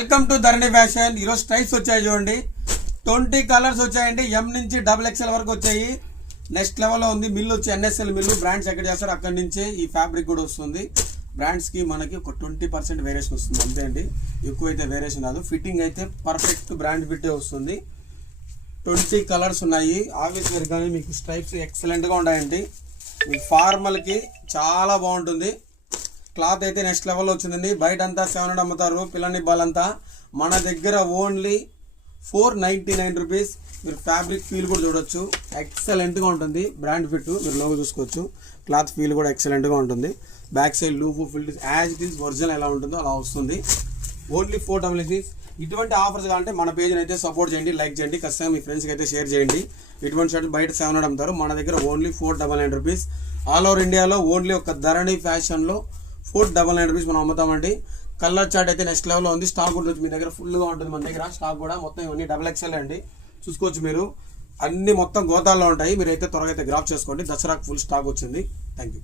Welcome to Dharani fashion. ఈరోజు stripes వచ్చాయి చూడండి, 20 కలర్స్ వచ్చాయండి. ఎం నుంచి XXL వరకు వచ్చాయి. నెక్స్ట్ లెవెల్లో ఉంది. మిల్లు వచ్చి NSL మిల్లు. బ్రాండ్స్ ఎక్కడ చేస్తారు అక్కడి నుంచే ఈ ఫ్యాబ్రిక్ కూడా వస్తుంది. బ్రాండ్స్కి మనకి ఒక 20% వేరియేషన్ వస్తుంది అంతే అండి, ఎక్కువైతే వేరియేషన్ రాదు. ఫిట్టింగ్ అయితే పర్ఫెక్ట్ బ్రాండ్ ఫిట్టే వస్తుంది. 20 కలర్స్ ఉన్నాయి. ఆఫీస్ వేర్ కానీ మీకు స్ట్రైప్స్ ఎక్సలెంట్గా ఉన్నాయండి. మీకు ఫార్మల్కి చాలా బాగుంటుంది. క్లాత్ అయితే నెక్స్ట్ లెవెల్లో వచ్చిందండి. బయట అంతా 700 అమ్ముతారు పిల్లని బాలంతా. మన దగ్గర ఓన్లీ 499 రూపీస్. మీరు ఫ్యాబ్రిక్ ఫీల్ కూడా చూడొచ్చు, ఎక్సలెంట్గా ఉంటుంది. బ్రాండ్ ఫిట్ మీరు లోగో చూసుకోవచ్చు. క్లాత్ ఫీల్ కూడా ఎక్సలెంట్గా ఉంటుంది. Back side loop filled as it is original ఎలా ఉంటుందో అలా వస్తుంది. ఓన్లీ 466. ఇటువంటి ఆఫర్స్ కావాలంటే మన పేజ్ని అయితే సపోర్ట్ చేయండి, లైక్ చేయండి, ఖచ్చితంగా మీ ఫ్రెండ్స్కి అయితే షేర్ చేయండి. ఇటువంటి షర్ట్ బయట 700 అమ్ముతారు, మన దగ్గర ఓన్లీ 499 రూపీస్. ఆల్ ఓవర్ ఇండియాలో ఓన్లీ ఒక ధరణి ఫ్యాషన్లో 499 రూపీస్ మనం అమ్ముతామండి. కలర్ చార్ట్ అయితే నెక్స్ట్ లెవెల్లో ఉంది. స్టాక్ కూడా మీ దగ్గర ఫుల్గా ఉంటుంది. మన దగ్గర స్టాక్ కూడా మొత్తం ఇవన్నీ XXL అండి, చూసుకోవచ్చు మీరు. అన్ని మొత్తం గోతాల్లో ఉంటాయి. మీరైతే త్వరగా అయితే గ్రాప్ చేసుకోండి. దసరాకు ఫుల్ స్టాక్ వచ్చింది. Thank you.